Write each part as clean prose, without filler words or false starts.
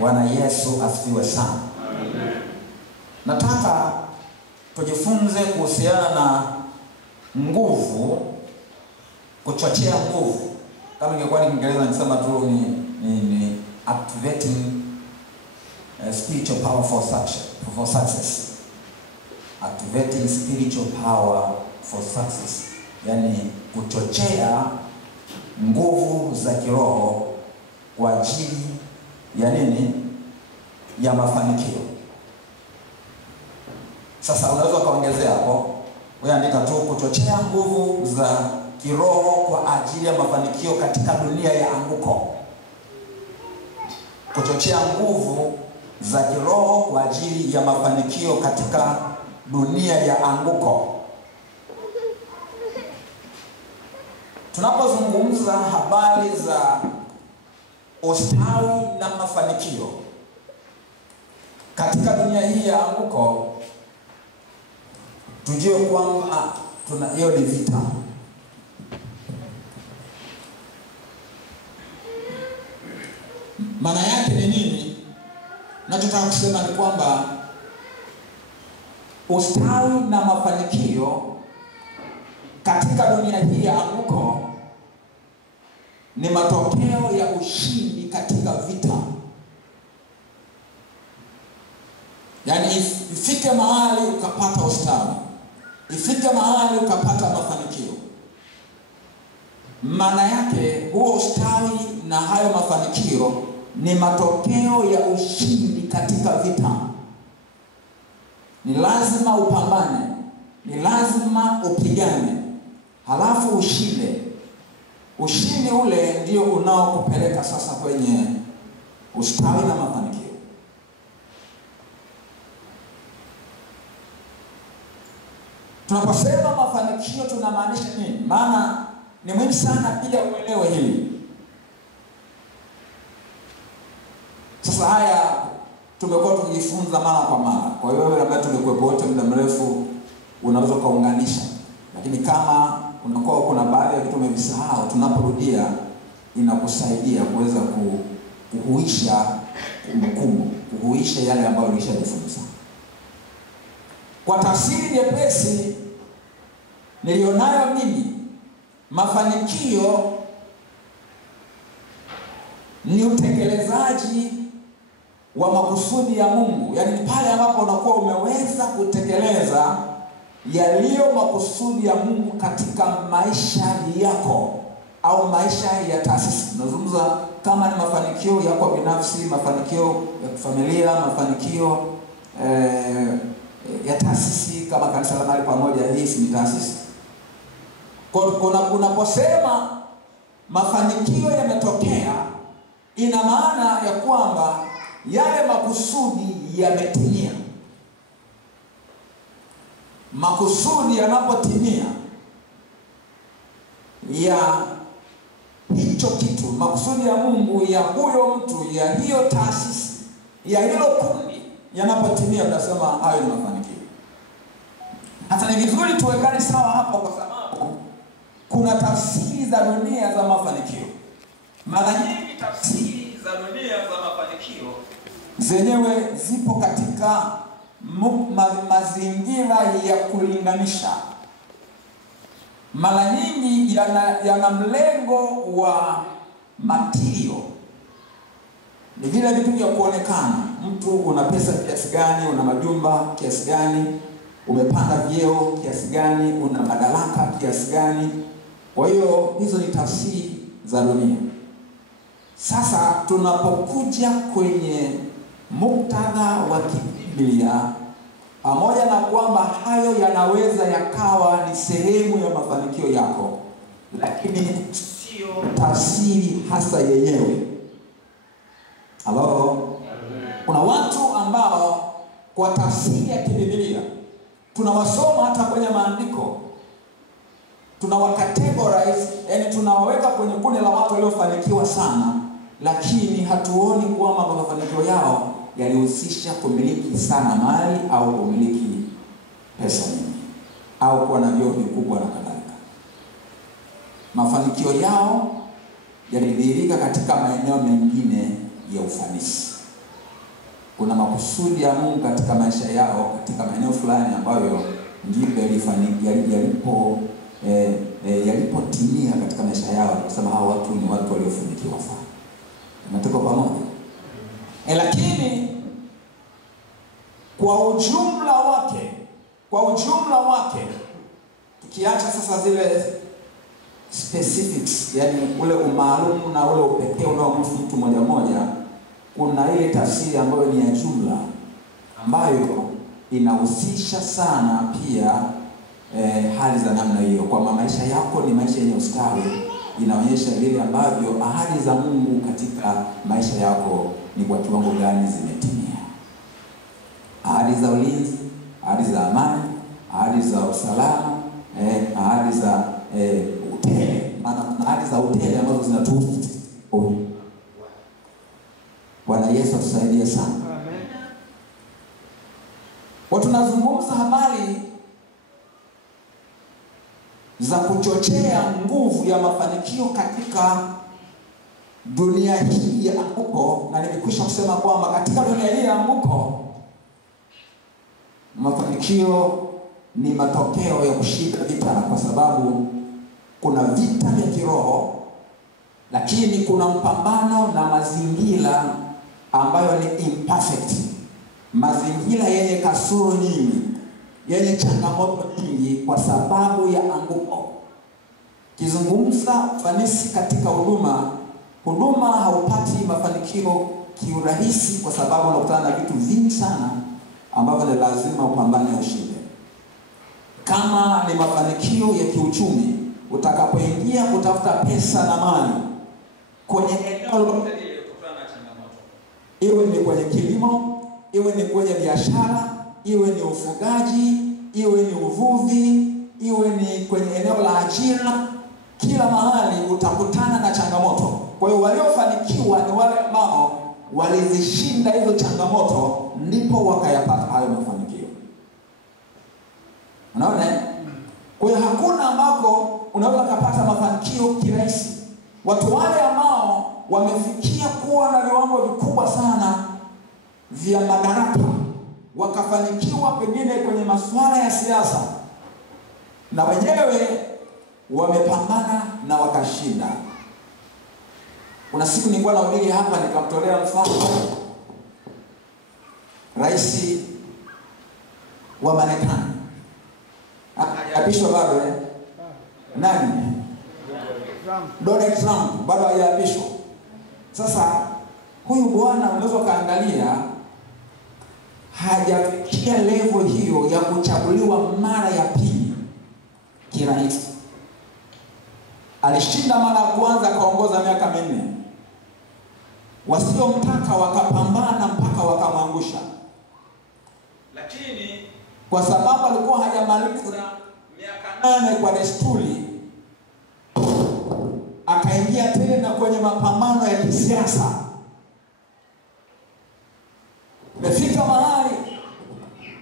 Bwana Yesu asifiwe sana. Amen. Nataka tujifunze kuhusiana na nguvu, kuchochea nguvu. Kama ingekuwa ni Kiingereza nisema tu ni activating spiritual power for success. Activating spiritual power for success. Yani kuchochea nguvu za kiroho kwa ajili ya nini? Ya mafanikio. Sasa unaweza kaongezea hapo, wewe andika tu kuchochea nguvu za kiroho kwa ajili ya mafanikio katika dunia ya anguko. Kuchochea nguvu za kiroho kwa ajili ya mafanikio katika dunia ya anguko. Tunapozungumza habari za ustawi na mafanikio katika dunia hii ya anguko, tujue kwamba hiyo ni vita. Maana yake ni nini? Nachotaka kusema ni kwamba ustawi na mafanikio katika dunia hii ya anguko ni matokeo ya ushindi katika vita. Yaani ifike mahali ukapata ustawi, ifike mahali ukapata mafanikio, maana yake huo ustawi na hayo mafanikio ni matokeo ya ushindi katika vita. Ni lazima upambane, ni lazima upigane, halafu ushinde. Ushindi ule ndio unaokupeleka sasa kwenye ustawi na mafanikio. Tunaposema mafanikio tunamaanisha nini? Maana ni muhimu sana pia uelewe hili. Sasa haya tumekuwa tukijifunza mara kwa mara. Kwa hiyo wewe ambaye tumekuwepo wote muda mrefu unaweza kuunganisha. Lakini kama unakuwa kuna baadhi ya vitu umevisahau, tunaporudia inakusaidia kuweza kuhuisha kumbukumbu, kuhuisha yale ambayo ulishajifunza. Kwa tafsiri nyepesi nilionayo mimi, mafanikio ni utekelezaji wa makusudi ya Mungu. Yaani ni pale ambapo unakuwa umeweza kutekeleza yaliyo makusudi ya Mungu katika maisha yako au maisha ya taasisi. Nazungumza kama ni mafanikio yako binafsi, mafanikio ya kifamilia, mafanikio ya taasisi kama kanisa la mahali pamoja, hii ni taasisi. Kwa unaposema mafanikio yametokea, ina maana ya kwamba yale makusudi yametimia. Makusudi yanapotimia ya hicho kitu, makusudi ya Mungu ya huyo mtu, ya hiyo taasisi, ya hilo kundi yanapotimia, tunasema hayo ni mafanikio. Hata ni vizuri tuwekane sawa hapo, kwa sababu kuna tafsiri za dunia za mafanikio. Mara nyingi tafsiri za dunia za mafanikio zenyewe zipo katika mazingira ya kulinganisha. Mara nyingi yana mlengo wa material. Ni vile vitu vya kuonekana. Mtu una pesa kiasi gani, una majumba kiasi gani, umepanda vyeo kiasi gani, una madaraka kiasi gani. Kwa hiyo hizo ni tafsiri za dunia. Sasa tunapokuja kwenye muktadha wa Biblia, pamoja na kwamba hayo yanaweza yakawa ni sehemu ya mafanikio yako, lakini sio tafsiri hasa yenyewe. Halo? Kuna watu ambao kwa tafsiri ya Biblia tunawasoma hata kwenye maandiko, tunawacategorize, yani tunawaweka kwenye kundi la watu waliofanikiwa sana, lakini hatuoni kwamba mafanikio yao yalihusisha kumiliki sana mali au kumiliki pesa nyingi au kuwa na vyeo vikubwa na kadhalika. Mafanikio yao yalidhihirika katika maeneo mengine ya ufanisi. kuna makusudi ya Mungu katika maisha yao, katika maeneo fulani ambayo ndio yalipotimia katika maisha yao, kusema hao watu ni watu waliofanikiwa sana. Tunatoka pamoja. Lakini kwa ujumla wake tukiacha sasa zile specifics, yani ule umaalumu na ule upekee unaomhusu mtu mmoja mmoja, kuna ile tafsiri ambayo ni ya jumla ambayo inahusisha sana pia hali za namna hiyo. Kwa maisha yako ni maisha yenye ustawi, inaonyesha vile ambavyo ahadi za Mungu katika maisha yako ni kwa kiwango gani zimetimia. Ahadi za ulinzi, ahadi za amani, ahadi za usalama, ahadi za utele, maana ahadi za utele ambazo zinatuhusu. Bwana Yesu atusaidie sana. Amen. Tunazungumza habari za kuchochea nguvu ya mafanikio katika dunia hii ya anguko, na nimekwisha kusema kwamba katika dunia hii ya anguko mafanikio ni matokeo ya kushinda vita, kwa sababu kuna vita vya kiroho, lakini kuna mpambano na mazingira ambayo ni imperfect, mazingira yenye kasoro nyingi, yenye changamoto nyingi kwa sababu ya anguko. Kizungumza ufanisi katika huduma haupati mafanikio kiurahisi, kwa sababu unakutana na vitu vingi sana ambavyo ni lazima upambane ushinde. Kama ni mafanikio ya kiuchumi, utakapoingia kutafuta pesa na mali kwenye eneo lolote lile, utakutana na changamoto. Iwe ni kwenye kilimo, iwe ni kwenye biashara, iwe ni ufugaji, iwe ni uvuvi, iwe ni kwenye eneo la ajira, kila mahali utakutana na changamoto. Kwa hiyo waliofanikiwa ni wale ambao walizishinda hizo changamoto, ndipo wakayapata hayo mafanikio. Unaona? Kwa hiyo hakuna ambako unaweza kupata mafanikio kirahisi. Watu wale ambao wamefikia kuwa na viwango vikubwa sana vya madaraka, wakafanikiwa pengine kwenye masuala ya siasa, na wenyewe wamepambana na wakashinda. Kuna siku nilikuwa nahubiri hapa, nikamtolea mfano rais wa Marekani. Hajaapishwa bado nani? Donald Trump bado hajaapishwa. Sasa huyu bwana unaweza kaangalia hajafikia level hiyo ya kuchaguliwa mara ya pili kirahisi. Alishinda mara ya kwanza, akaongoza miaka 4. Wasiomtaka wakapambana mpaka wakamwangusha, lakini kwa sababu alikuwa hajamaliza miaka 8 kwa desturi, akaingia tena kwenye mapambano ya kisiasa. Imefika mahali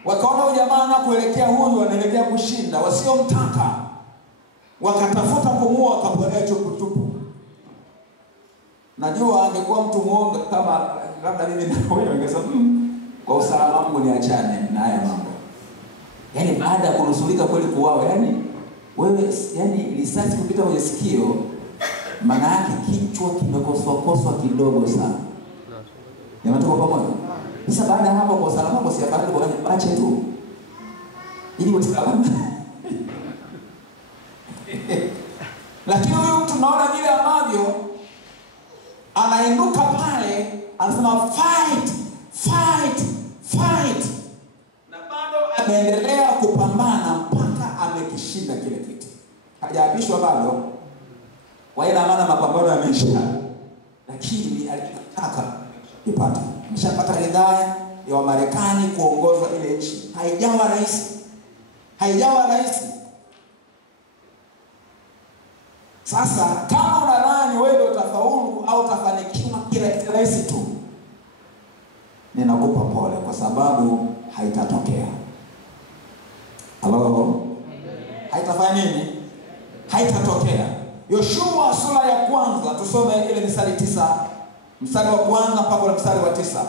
wakaona huyu jamaa anapoelekea, huyu anaelekea kushinda, wasiomtaka wakatafuta kumuua, wakapolea chupu. Najua angekuwa mtu muongo kama labda mimi na wewe, ningesema kwa usalama wangu niachane na haya mambo. Yaani baada ya kunusulika kweli kuuawa, yaani wewe, yaani risasi kupita kwenye sikio, maana yake kichwa kimekoswa kidogo sana. Nimetoka pamoja. Sasa baada ya hapo, kwa usalama wako si afadhali baache tu ili usalama. Lakini huyu mtu naona vile ambavyo anainuka pale, anasema fight, na bado anaendelea kupambana mpaka amekishinda kile kitu. Hajaapishwa bado, kwa hiyo maana mapambano yameisha, lakini alitaka ipate. Ameshapata ridhaa ya Wamarekani kuongoza ile nchi. Haijawa rahisi. Sasa kama unadhani wewe utafaulu au utafanikiwa kirahisi tu, ninakupa pole, kwa sababu haitatokea. Hello? Haitafanya nini? Haitatokea. Yoshua sura ya 1, tusome ile mstari 9, mstari wa 1 mpaka mstari wa 9.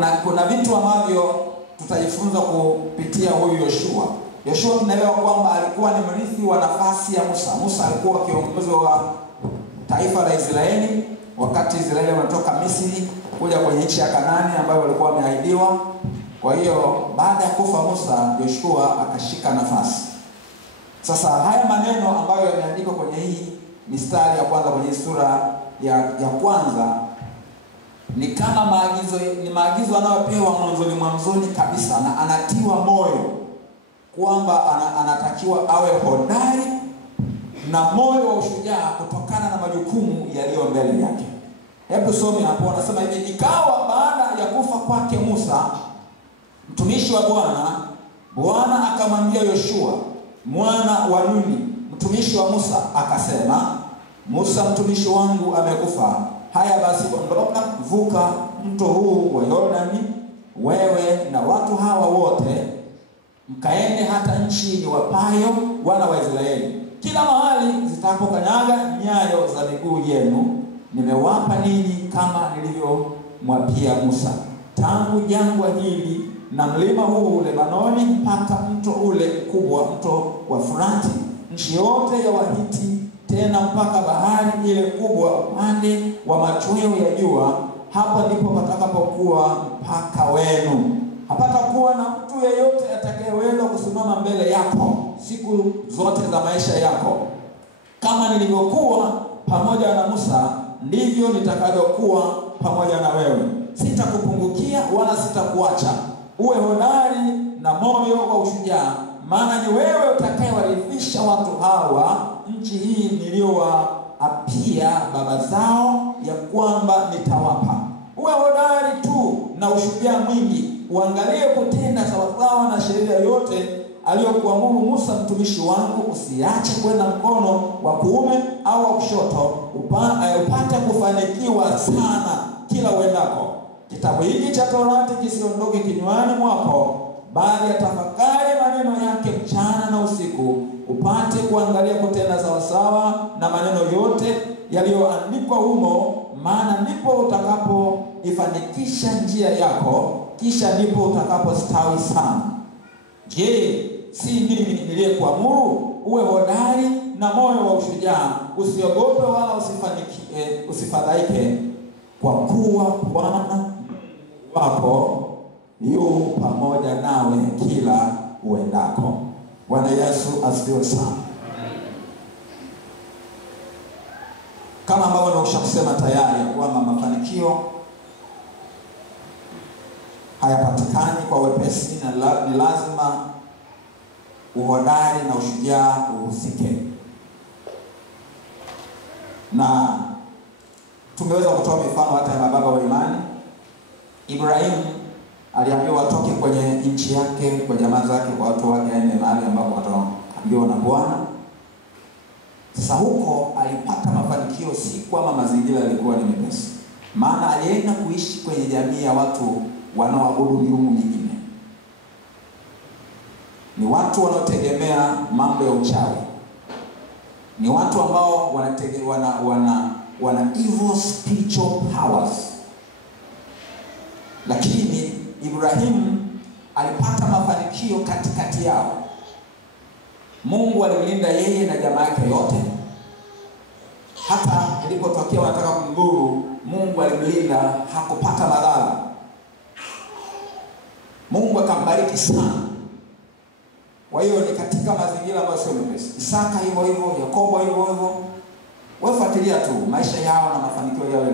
kuna vitu ambavyo tutajifunza kupitia huyu Yoshua. Yoshua tunaelewa kwamba alikuwa ni mrithi wa nafasi ya Musa. Musa alikuwa kiongozi wa taifa la Israeli wakati Israeli wanatoka Misri kuja kwenye nchi ya Kanaani ambayo walikuwa wameahidiwa. Kwa hiyo baada ya kufa Musa, Yoshua akashika nafasi. Sasa haya maneno ambayo yameandikwa kwenye hii mistari ya kwanza kwenye sura ya kwanza ni kama maagizo anayopewa mwanzoni kabisa, na anatiwa moyo kwamba anatakiwa awe hodari na moyo wa ushujaa kutokana na majukumu yaliyo mbele yake. Hebu some hapo, anasema hivi: ikawa baada ya kufa kwake Musa mtumishi wa Bwana, Bwana akamwambia Yoshua mwana wa Nuni mtumishi wa Musa akasema, Musa mtumishi wangu amekufa. Haya basi, ondoka, vuka mto huu wa Yordani, wewe na watu hawa wote, mkaende hata nchi ni wapayo wana wa Israeli. Kila mahali zitapokanyaga nyayo za miguu yenu, nimewapa ninyi kama nilivyomwapia Musa, tangu jangwa hili na mlima huu Lebanoni mpaka mto ule mkubwa, mto wa Frati, nchi yote ya Wahiti, tena mpaka bahari ile kubwa upande wa machweo ya jua. Hapo ndipo patakapokuwa mpaka wenu. Hapatakuwa na mtu yeyote atakayeweza kusimama mbele yako siku zote za maisha yako. Kama nilivyokuwa pamoja na Musa, ndivyo nitakavyokuwa pamoja na wewe. Sitakupungukia wala sitakuacha. Uwe hodari na moyo wa ushujaa, maana ni wewe utakayewarithisha watu hawa nchi hii niliyowaapia baba zao ya kwamba nitawapa. Uwe hodari tu na ushujaa mwingi, uangalie kutenda sawasawa na sheria yote aliyokuamuru Musa mtumishi wangu. Usiache kwenda mkono wa kuume au wa kushoto, upate kufanikiwa sana kila uendako. Kitabu hiki cha Torati kisiondoke kinywani mwako, bali atafakari maneno yake mchana na usiku, upate kuangalia kutenda sawasawa na maneno yote yaliyoandikwa humo, maana ndipo utakapoifanikisha njia yako, kisha ndipo utakapostawi sana. Je, si mimi niliyekuamuru? Uwe hodari na moyo wa ushujaa, usiogope wala usifadhaike, kwa kuwa Bwana wako yu pamoja nawe kila uendako. Bwana Yesu asifiwe sana. Kama ambavyo nimekwisha kusema tayari kwamba mafanikio hayapatikani kwa wepesi, na ni lazima uhodari na ushujaa uhusike. Na tumeweza kutoa mifano hata ya mababa wa imani. Ibrahimu aliambiwa atoke kwenye nchi yake, kwa jamaa zake, kwa watu wake, aende mahali ambapo wataambiwa na Bwana. Sasa huko alipata mafanikio, si kwamba mazingira yalikuwa ni mepesi, maana alienda kuishi kwenye jamii ya watu wanaoabudu miungu mingine. Ni watu wanaotegemea mambo ya uchawi. Ni watu ambao wana evil spiritual powers. Lakini Ibrahimu alipata mafanikio katikati yao. Mungu alimlinda yeye na jamaa yake yote. Hata ilipotokea wanataka kumdhuru, Mungu alimlinda, hakupata madhara. Mungu akambariki sana. Kwa hiyo ni katika mazingira ambayo sio mepesi. Isaka hivyo hivyo, Yakobo hivyo hivyo. Wewe fuatilia tu maisha yao na mafanikio yao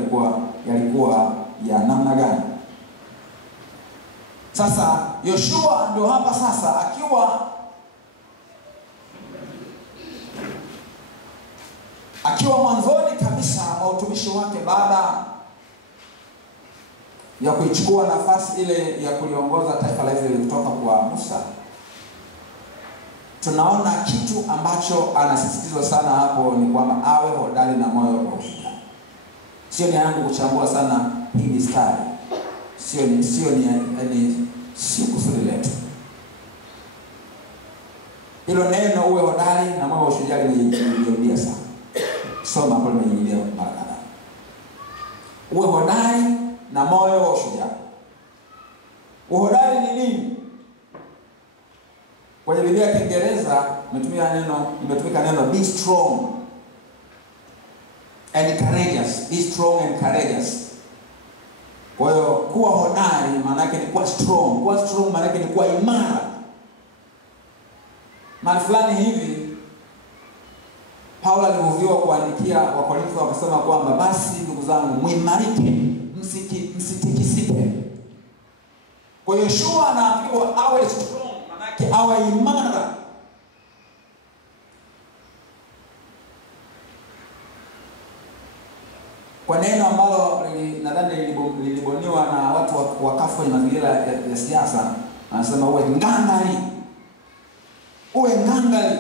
yalikuwa ya namna gani. Sasa Yoshua ndio hapa sasa akiwa mwanzoni kabisa wa utumishi wake, baada ya kuichukua nafasi ile ya kuliongoza taifa la Israeli kutoka kwa Musa. Tunaona kitu ambacho anasisitizwa sana hapo ni kwamba awe hodari na moyo wa ushujaa. Sio ni yangu kuchambua sana hii mistari. Sio kusudi letu. Hilo neno uwe hodari na moyo wa ushujaa limejirudia sana. Soma hapo, limejirudia mara kadhaa. Uwe hodari na moyo wa ushujaa. Uhodari ni nini? Kwenye Biblia ya Kiingereza imetumika neno be strong and courageous. Be strong and courageous. Kwa hiyo kuwa hodari maana yake ni kuwa strong. Kuwa strong maana yake ni kuwa imara. Mara fulani hivi Paulo alivuviwa kuandikia Wakorintho akasema kwamba basi ndugu zangu muimarike, msitikisike. Kwa hiyo Yoshua anaambiwa awe strong, maana yake awe imara. Kwa neno ambalo nadhani liliboniwa na watu wakafu kwenye mazingira ya siasa, anasema uwe ngangari. Uwe ngangari.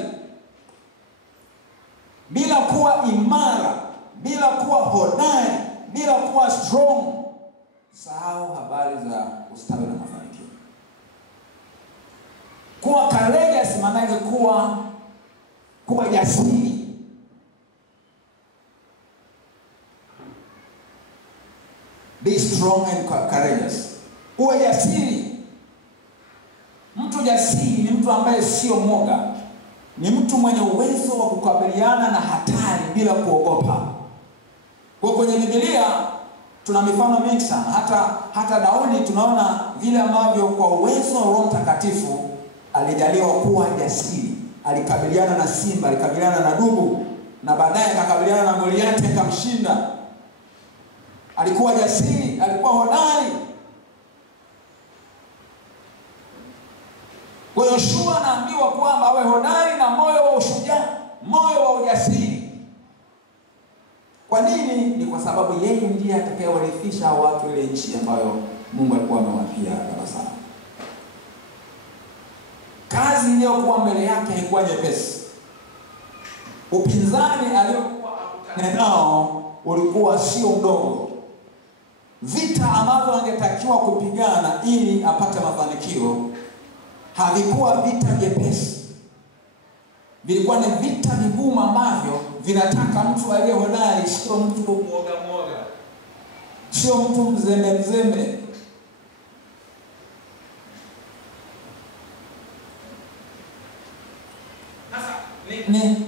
Bila kuwa imara, bila kuwa hodari, bila kuwa strong, sahau habari za ustawi na mafanikio. Kuwa courageous maana yake kuwa jasiri. Be strong and courageous. Uwe jasiri. Mtu jasiri ni mtu ambaye sio mwoga. Ni mtu mwenye uwezo wa kukabiliana na hatari bila kuogopa. Kwa kwenye Biblia tuna mifano mingi sana. Hata Daudi tunaona vile ambavyo kwa uwezo wa Roho Mtakatifu alijaliwa kuwa jasiri. Alikabiliana na simba, alikabiliana na dubu, na baadaye akakabiliana na Goliathi akamshinda. Alikuwa jasiri, alikuwa hodari. Kwa Yoshua anaambiwa kwamba awe hodari na moyo wa ushujaa, moyo wa ujasiri. Kwa nini? Ni kwa sababu yeye ndiye atakayewarithisha watu ile nchi ambayo Mungu alikuwa amewapia kabisa. Kazi iliyokuwa mbele yake haikuwa nyepesi. Upinzani aliokuwa akutana nao ulikuwa sio mdogo. Vita ambavyo angetakiwa kupigana ili apate mafanikio havikuwa vita nyepesi. Vilikuwa ni vita vigumu ambavyo vinataka mtu aliye hodari, sio mtu mwoga, sio mtu mzembe. Ni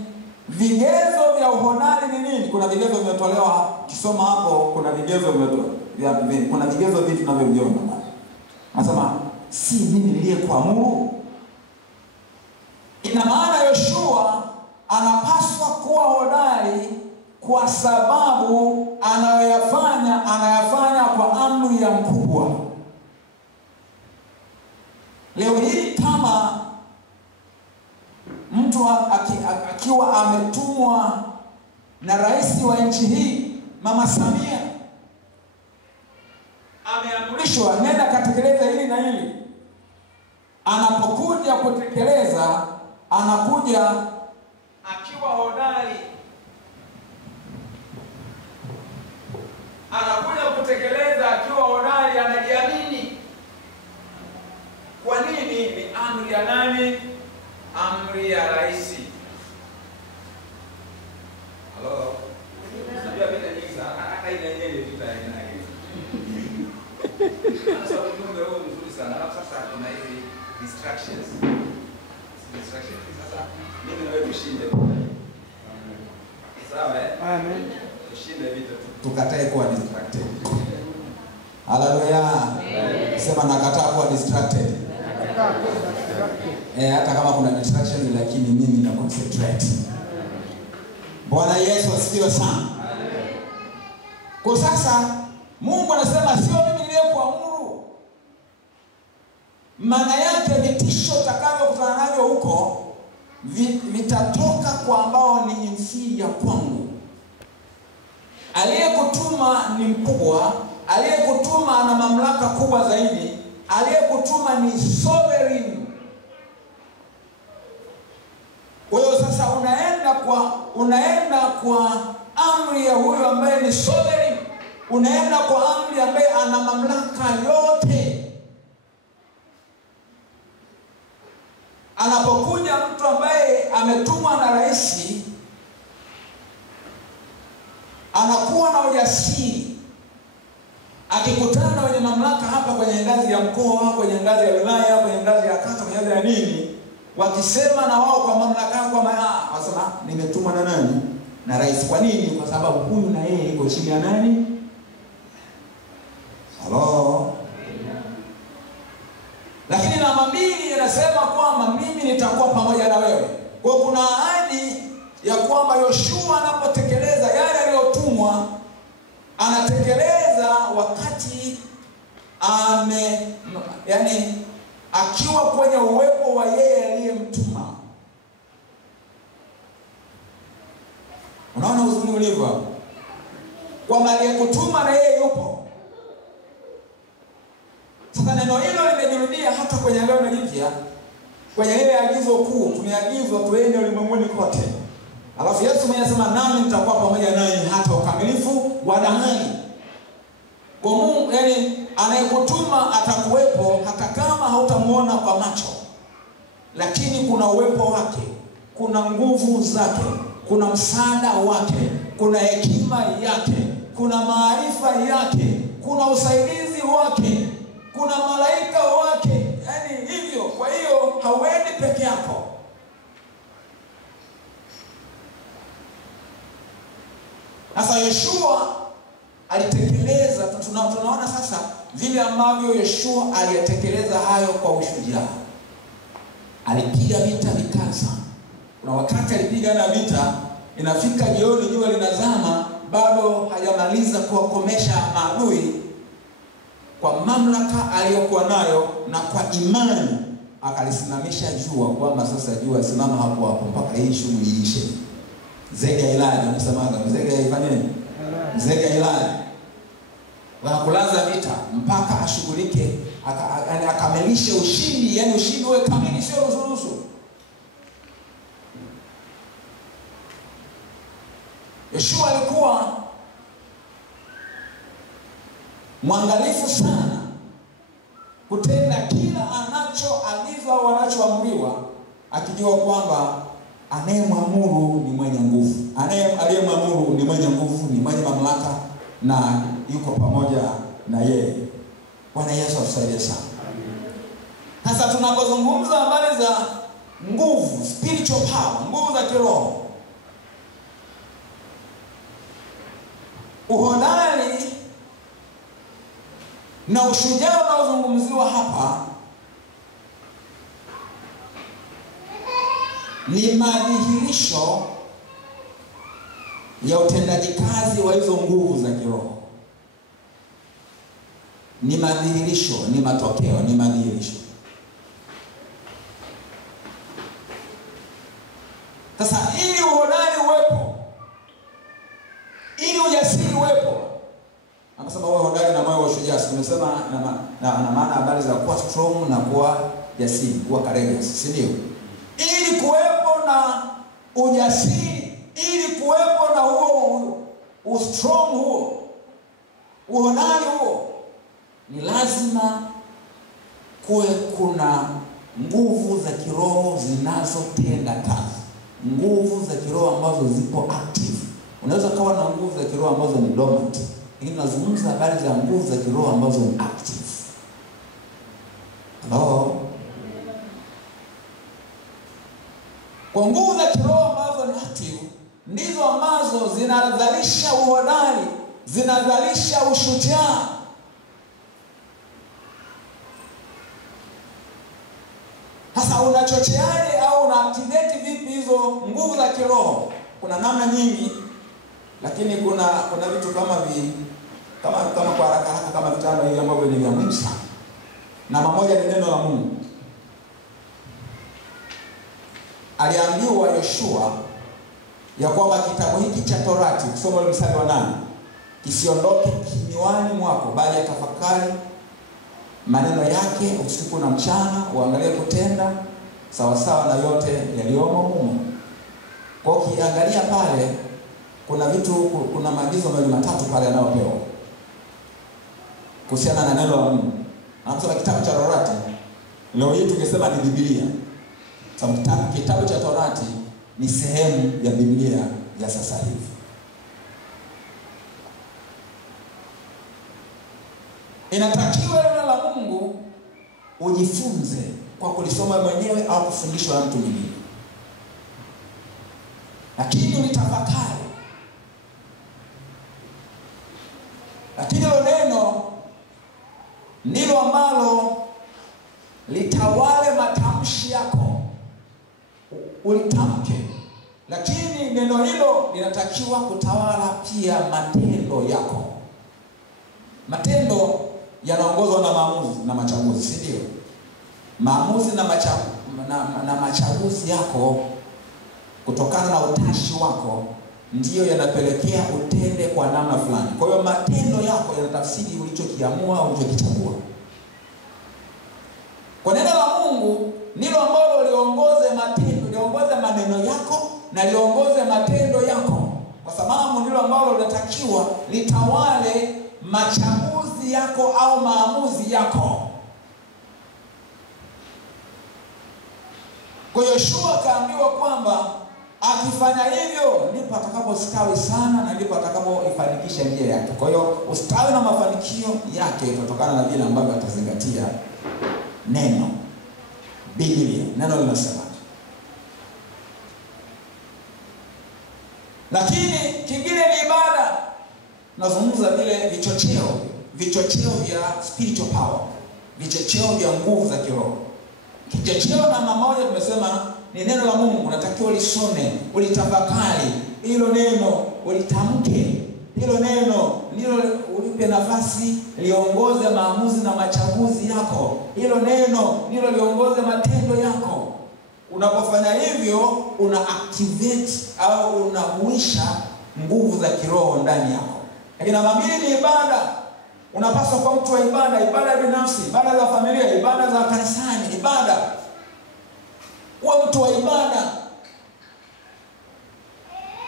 vigezo vya uhodari ni nini? Kuna vigezo vimetolewa, kisoma hapo kuna vigezo vimetolewa. Kuna vigezo vitu tunavyoviona. Anasema si mimi niliyekuamuru. Ina maana Yoshua anapaswa kuwa hodari kwa sababu anayafanya kwa amri ya mkubwa. Leo hii kama mtu akiwa ametumwa na rais wa nchi hii Mama Samia, ameamrishwa nenda katekeleza hili na hili, anapokuja kutekeleza anakuja akiwa hodari, anakuja kutekeleza akiwa hodari, anajiamini. Kwa nini? Ni amri ya nani? Amri ya rais. Hello. Unajua vita nyingi sana, hata ile yenyewe vita yenyewe. Sasa ujumbe huu mzuri sana. Alafu sasa kuna hizi distractions. Sasa mimi na wewe tushinde. Sawa eh? Amen. Tushinde vita. Tukatae kuwa distracted. Haleluya. Sema nakataa kuwa distracted. Hata kama kuna distraction lakini mimi na concentrate. Bwana Yesu asifiwe sana. Kwa sasa Mungu anasema sio mimi niliyekuamuru. Maana yake vitisho utakavyokutana navyo huko vitatoka kwa ambao ni insi ya kwangu. Aliyekutuma ni mkubwa, aliyekutuma ana mamlaka kubwa zaidi, aliyekutuma ni sovereign. Kwa hiyo sasa unaenda kwa amri ya huyo ambaye ni sovereign. Unaenda kwa amri ambaye ana mamlaka yote. Anapokuja mtu ambaye ametumwa na rais, anakuwa na ujasiri, akikutana na wenye mamlaka hapa kwenye ngazi ya mkoa, kwenye ngazi ya wilaya, kwenye ngazi ya kata, kwenye ngazi ya nini, wakisema na wao kwa mamlaka kwa wasema nimetumwa na nani? Na rais. Kwa nini? Kwa sababu huyu na yeye yuko chini ya nani? Halo. Lakini namba 2 inasema kwamba mimi nitakuwa pamoja na wewe. Kwa kuna ahadi ya kwamba Yoshua anapotekeleza yale aliyotumwa, anatekeleza wakati akiwa kwenye uwepo wa yeye aliyemtuma. Unaona uzuri ulivyo? Kwa aliyekutuma na yeye yupo. Sasa neno hilo limejirudia hata kwenye Agano Jipya, kwenye ile agizo kuu, tumeagizwa tuende ulimwenguni kote. Alafu Yesu mwenyewe anasema nami nitakuwa pamoja nanyi hata ukamilifu wa dahari. Kwa Mungu, anayekutuma atakuwepo hata kama hautamuona kwa macho. Lakini kuna uwepo wake, kuna nguvu zake, kuna msaada wake, kuna hekima yake, kuna maarifa yake, kuna usaidizi wake, kuna malaika wake, hivyo. Kwa hiyo hauendi peke yako. Sasa Yoshua alitekeleza, tunaona sasa vile ambavyo Yoshua aliyetekeleza hayo kwa ushujaa. Alipiga vita vikali sana. Kuna wakati alipiga na vita, inafika jioni, jua linazama, bado hajamaliza kuwakomesha maadui. Kwa mamlaka aliyokuwa nayo na kwa imani akalisimamisha jua, kwamba sasa jua simama hapo hapo mpaka hii shughuli iishe. Zega ilani, unasemaga zega ifanyeni? Zega ilani. Wanakulaza vita mpaka ashughulike, akamilishe ushindi, ushindi uwe kamili, sio nusu. Yoshua alikuwa mwangalifu sana kutenda kila anachoagizwa au anachoamriwa, akijua kwamba anayemwamuru ni mwenye nguvu. Aliyemwamuru ni mwenye nguvu, ni mwenye mamlaka, na yuko pamoja na yeye. Bwana Yesu atusaidie sana. Sasa tunapozungumza habari za nguvu, spiritual power, nguvu za kiroho, uhodari na ushujaa unaozungumziwa hapa ni madhihirisho ya utendaji kazi wa hizo nguvu za kiroho. Ni madhihirisho, ni matokeo, ni madhihirisho. Sasa ili uhodari uwepo, ili ujasiri uwepo, anasema wewe hodari na moyo wa ushujaa. Tumesema na maana habari za kuwa strong na kuwa jasiri, kuwa courageous, si ndio? Ili kuwepo na ujasiri, ili kuwepo na huo strong, huo uhodari huo, ni lazima kuwe kuna nguvu za kiroho zinazotenda kazi. Nguvu za kiroho ambazo zipo active. Unaweza kuwa na nguvu za kiroho ambazo ni dormant, lakini nazungumza habari za nguvu za kiroho ambazo ni active. Hello? Kwa nguvu za kiroho ambazo ni active ndizo ambazo zinazalisha uhodari, zinazalisha ushujaa. Sasa unachocheaje au unaactivate vipi hizo nguvu za kiroho? Kuna namna nyingi, lakini kuna vitu kama kwa haraka kama vitano hivi ambavyo ni vya muhimu sana. Namba moja ni neno la Mungu. Aliambiwa Yoshua ya kwamba kitabu hiki cha Torati, kusoma mstari wa 8, kisiondoke kinywani mwako, bali tafakari maneno yake usiku na mchana, uangalie kutenda sawa na yote yaliyomo humo. Kwa ukiangalia pale kuna maagizo matatu pale yanayopewa kuhusiana na neno la Mungu. Anasema kitabu cha Torati, leo hii tungesema ni Biblia. Sababu kitabu cha Torati ni sehemu ya Biblia ya sasa hivi. Inatakiwa neno la Mungu ujifunze kwa kulisoma mwenyewe au kufundishwa na mtu mwingine, lakini ulitafakari. Lakini hilo neno ndilo ambalo litawale matamshi yako, ulitamke. Lakini neno hilo linatakiwa kutawala pia matendo yako. Matendo yanaongozwa na maamuzi na machaguzi, si ndio? Maamuzi na machaguzi yako kutokana na utashi wako ndiyo yanapelekea utende kwa namna fulani. Kwa hiyo matendo yako yanatafsiri ulichokiamua au ulichokichagua. Kwa neno la Mungu ndilo ambalo liongoze matendo, liongoze maneno yako na liongoze matendo yako, kwa sababu ndilo ambalo linatakiwa litawale machaguzi yako au maamuzi yako. Kwa hiyo Yoshua kaambiwa kwamba akifanya hivyo ndipo atakapostawi sana na ndipo atakapoifanikisha njia yake. Kwa hiyo ustawi na mafanikio yake kutokana na vile ambavyo atazingatia neno, Biblia, neno linasema. Lakini kingine ni ibada. Nazungumza vile vichocheo vya spiritual power, vichocheo vya nguvu za kiroho. Kichocheo namba moja tumesema ni neno la Mungu. Unatakiwa ulisome, ulitafakari hilo neno, ulitamke hilo neno, ndilo ulipe nafasi liongoze maamuzi na machaguzi yako. Hilo neno ndilo liongoze matendo yako. Unapofanya hivyo una activate au unahuisha nguvu za kiroho ndani yako. Lakini namba mbili ni ibada. Unapaswa kwa mtu wa ibada, ibada binafsi, ibada za familia, ibada za kanisani, ibada. Uwe mtu wa ibada.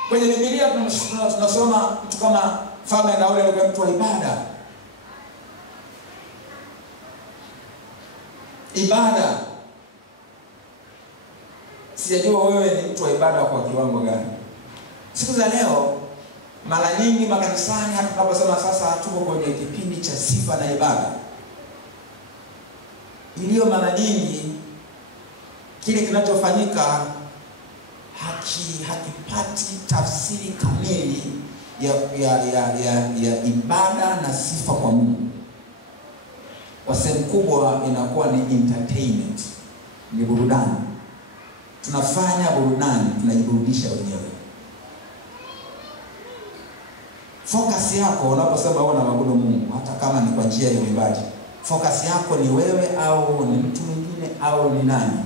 Kwenye Biblia tunasoma mtu kama Mfalme Daudi alikuwa mtu wa ibada. Ibada. Sijajua wewe ni mtu wa ibada kwa kiwango gani. Siku za leo mara nyingi makanisani, hata tunaposema sasa tuko kwenye kipindi cha sifa na ibada, iliyo mara nyingi kile kinachofanyika hakipati tafsiri kamili ya ibada na sifa kwa Mungu. Kwa sehemu kubwa inakuwa ni entertainment, ni burudani. Tunafanya burudani, tunajiburudisha wenyewe. Focus yako unaposema wewe unaabudu Mungu, hata kama ni kwa njia ya uimbaji, focus yako ni wewe au ni mtu mwingine au ni nani?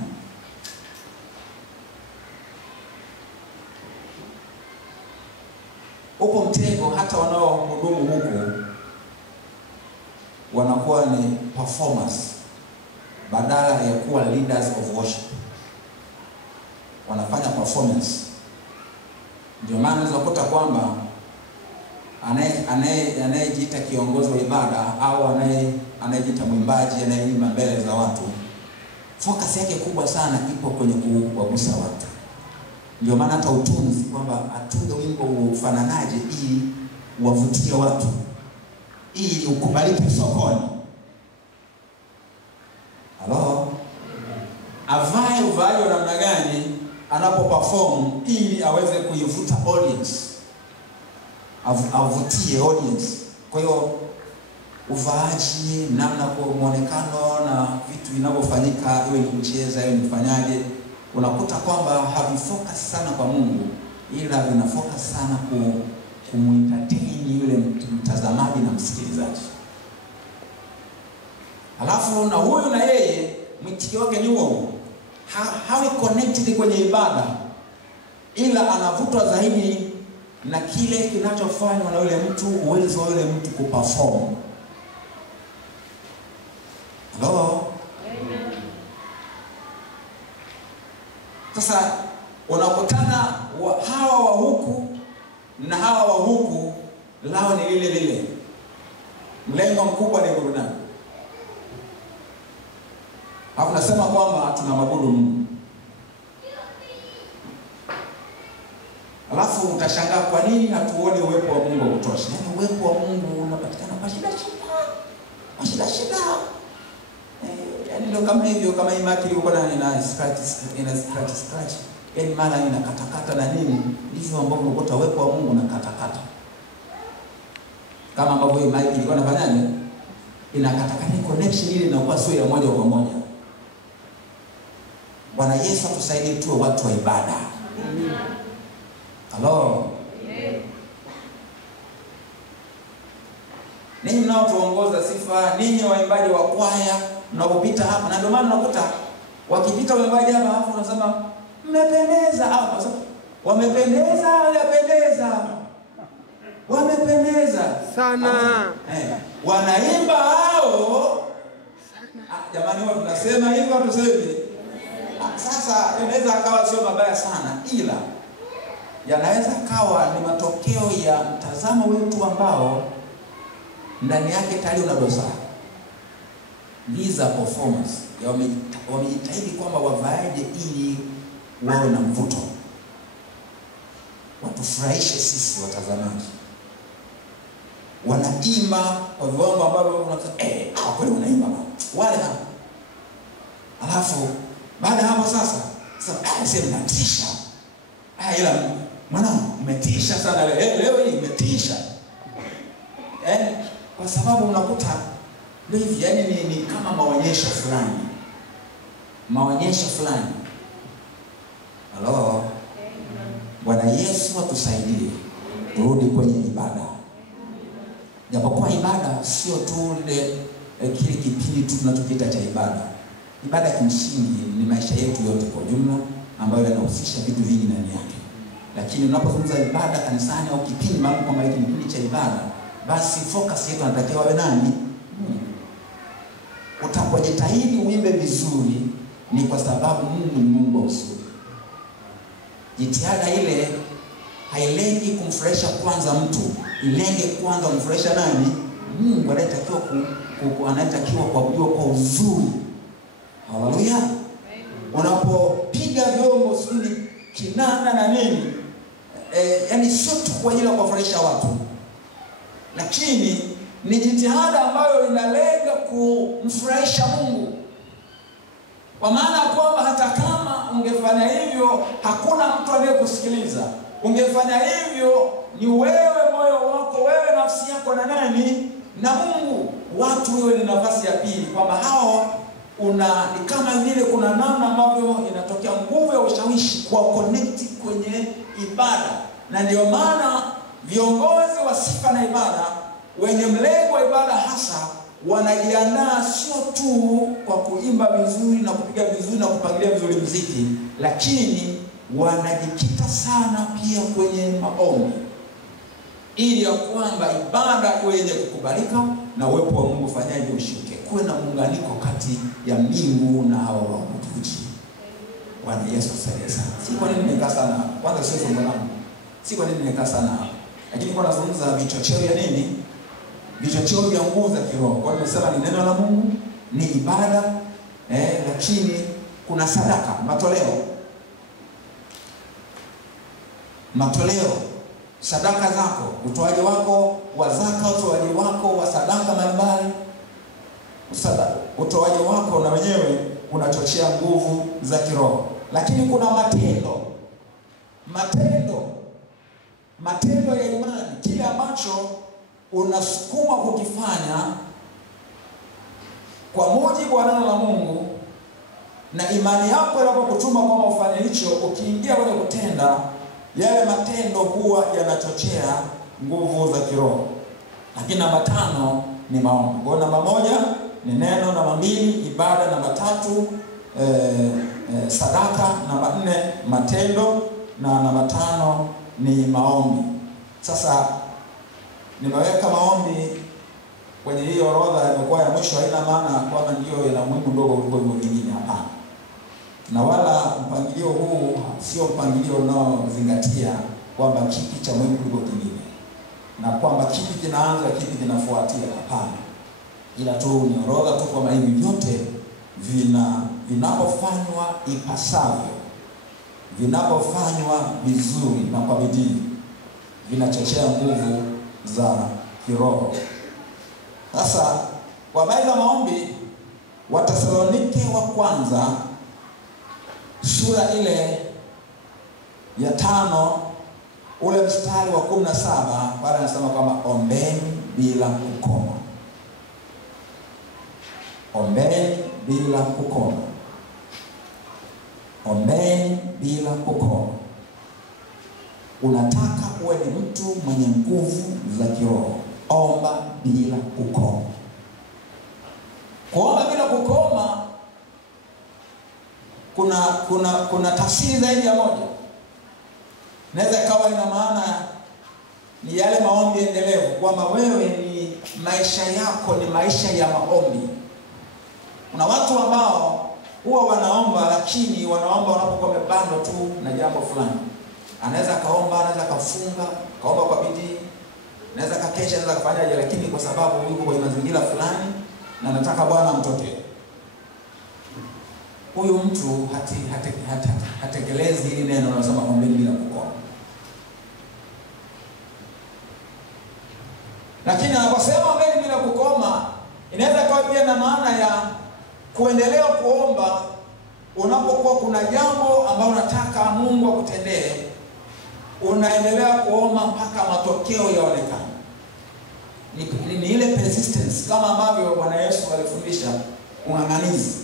Upo mtego hata wanaohudumu huko wanakuwa ni performers badala ya kuwa leaders of worship. Wanafanya performance. Ndio maana unaweza kukuta kwamba anayejiita kiongozi wa ibada au anayejiita mwimbaji anayeimba mbele za watu, focus yake kubwa sana ipo kwenye kuwagusa watu. Ndio maana hata utunzi kwamba atunge wimbo ufananaje ili wavutie watu, ili ukubalike sokoni. Hello? Avae uvayo namna gani anapoperform ili aweze kuivuta audience, avutie audience. Kwa hiyo uvaaji, namna kwa muonekano na vitu vinavyofanyika, iwe ni kucheza, iwe ni kufanyaje, unakuta kwamba havifocus sana kwa Mungu, ila vinafocus sana kumentertain yule mtazamaji na msikilizaji. Alafu na huyu na yeye mtikio wake ni huo, hawi connected kwenye ibada, ila anavutwa zaidi na kile kinachofanywa na yule mtu, uwezo wa yule mtu kuperform. Hello? Sasa unakutana hawa wa huku na hawa wa huku, lao ni lile. Mlengo mkubwa ni burudani. Hapo nasema kwamba tunamwabudu Mungu. Alafu utashangaa kwa nini hatuoni uwepo wa Mungu wa kutosha. Yaani uwepo wa Mungu unapatikana kwa shida. shida. Yaani ndio kama hivyo, kama imaki ilikuwa ina scratch. Yaani mara inakatakata na nini, ndivyo ambavyo unakuta uwepo wa Mungu na katakata. Kama ambavyo imaki ilikuwa inafanyaje? Inakatakata, connection ile inakuwa sio ya moja kwa moja. Bwana Yesu atusaidie tuwe watu wa ibada. Hello. Ninyi mnaotuongoza sifa, ninyi waimbaji wa kwaya, mnapopita hapa, na ndio maana unakuta wakipita waimbaji hapa hapo unasema mmependeza, au unasema wamependeza, wamependeza sana. Wanaimba hao. Jamani, wao tunasema hivyo, tuseme. Sasa inaweza akawa sio mabaya sana, ila yanaweza kawa ni matokeo ya mtazamo wetu ambao ndani yake tayari una dosari. These are performance. Wamejitahidi kwamba wavaaje ili wawe na mvuto, watufurahishe sisi watazamaji. Wanaimba kwa viwango ambavyo unasema kweli wanaimba wale hapa. Alafu baada hapo sasa sema mnatisha. Ila mwanangu umetisha sana leo hii umetisha. Kwa sababu unakuta hivi, yani ni kama maonyesho fulani. Hello. Bwana Yesu atusaidie turudi kwenye ibada. Japokuwa ibada sio tu ile kile kipindi tu tunachokiita cha ibada. Ibada kimsingi ni maisha yetu yote kwa jumla, ambayo yanahusisha vitu vingi ndani yake. Lakini unapozungumza ibada kanisani au kipindi maalum kama hiki, kipindi cha ibada, basi focus yetu inatakiwa wawe nani? Utapojitahidi uimbe vizuri ni kwa sababu Mungu ni Mungu wa uzuri. Jitihada ile hailengi kumfurahisha kwanza mtu, ilenge kwanza kumfurahisha nani? Mungu anayetakiwa kuabudiwa kwa uzuri. Haleluya. Unapopiga vyombo sudi kinanda na nini, yani sio tu kwa ajili ya kuwafurahisha watu, lakini ni jitihada ambayo inalenga kumfurahisha Mungu. Kwa maana kwamba hata kama ungefanya hivyo hakuna mtu anayekusikiliza. Ungefanya hivyo ni wewe, moyo wako, wewe, nafsi yako na nani? Na Mungu. Watu wewe ni nafasi ya pili, kwamba hao ni kama vile kuna namna ambavyo inatokea nguvu ya ushawishi kwa connect kwenye ibada. Na ndio maana viongozi wa sifa na ibada wenye mlengo wa ibada hasa wanajiandaa sio tu kwa kuimba vizuri na kupiga vizuri na kupangilia vizuri muziki, lakini wanajikita sana pia kwenye maombi, ili ya kwamba ibada iwe yenye kukubalika na uwepo wa Mungu fanyaje ushuke, kuwe na muunganiko kati ya mbingu na hao waabuduji. Bwana Yesu asifiwe sana. Si kwa nini nimekaa sana hapa? Kwanza sio somo langu. Si kwa nini nimekaa sana hapa. Lakini kwa nazungumza vichocheo ya nini? Vichocheo vya nguvu za kiroho. Kwa hiyo nimesema ni neno la Mungu, ni ibada, lakini kuna sadaka, matoleo, sadaka zako, utoaji wako wa zaka, utoaji wako wa sadaka mbalimbali. Utoaji wako na wenyewe unachochea nguvu za kiroho. Lakini kuna matendo ya imani, kile ambacho unasukuma kukifanya kwa mujibu wa neno la Mungu, na imani yako inapokutuma kwamba ufanye hicho, ukiingia kwenye kutenda, yale matendo huwa yanachochea nguvu za kiroho. Lakini namba 5 ni maombi. Kwa namba 1 ni neno, namba 2 ibada, namba 3 sadaka, namba 4 matendo, na namba 5 ni maombi. Sasa nimeweka maombi kwenye hii orodha, imekuwa ya mwisho. Haina maana kwamba ndio yana umuhimu ndogo kuliko vingine, hapana. Na wala mpangilio huu sio mpangilio unaozingatia kwamba kipi cha muhimu kuliko kingine, na kwamba kipi kinaanza kipi kinafuatia, hapana. Ila tu ni orodha tu kwamba hivi vyote vinapofanywa ipasavyo, vinapofanywa vizuri na kwa bidii, vinachochea nguvu za kiroho. Sasa Kwa habari za maombi, Wathesalonike wa kwanza sura ile ya 5 ule mstari wa 17 pale anasema kwamba ombeni bila kukoma. Ombeni bila kukoma. Ombeni bila kukoma. Unataka uwe ni mtu mwenye nguvu za kiroho, omba bila kukoma. Kuomba bila kukoma kuna tafsiri zaidi ya moja. Naweza ikawa ina maana ni yale maombi endelevu, kwamba wewe ni maisha yako ni maisha ya maombi. Kuna watu ambao huwa wanaomba, lakini wanaomba wanapokuwa wamebandwa tu na jambo fulani. Anaweza kaomba, anaweza kafunga, kaomba kwa bidii, anaweza kakesha, anaweza kufanyaje, lakini kwa sababu yuko kwenye mazingira fulani na anataka Bwana amtokee, huyu mtu hatekelezi hili neno linalosema ombeni bila kukoma. Lakini anaposema ombeni bila kukoma, inaweza kuwa pia na maana ya kuendelea kuomba unapokuwa kuna jambo ambalo unataka Mungu akutendee. Unaendelea kuomba mpaka matokeo yaonekane. Ni ile persistence, kama ambavyo Bwana Yesu alifundisha ung'ang'anizi.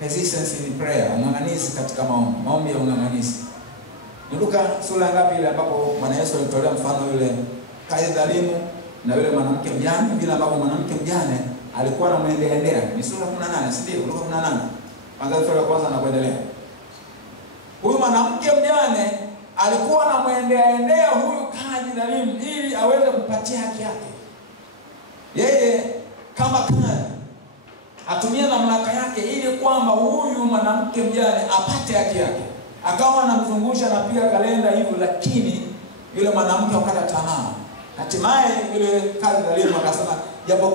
Persistence in prayer, ung'ang'anizi katika maombi. Maombi ya ung'ang'anizi. Luka sura ngapi ile ambapo Bwana Yesu alitolea mfano yule kai dhalimu na yule mwanamke mjane, bila ambapo mwanamke mjane alikuwa anamwendea. Ni sura 18, si ndio? Luka 18. Angalia sura ya kwanza na kuendelea. Huyu mwanamke mjane alikuwa anamwendea huyu kai dhalimu ili aweze kupatia haki yake. Yeye kama kai atumia mamlaka yake ili kwamba huyu mwanamke mjane apate haki yake. Akawa anamzungusha na pia kalenda hivyo, lakini yule mwanamke akakata tamaa. Hatimaye yule kai dhalimu akasema, japo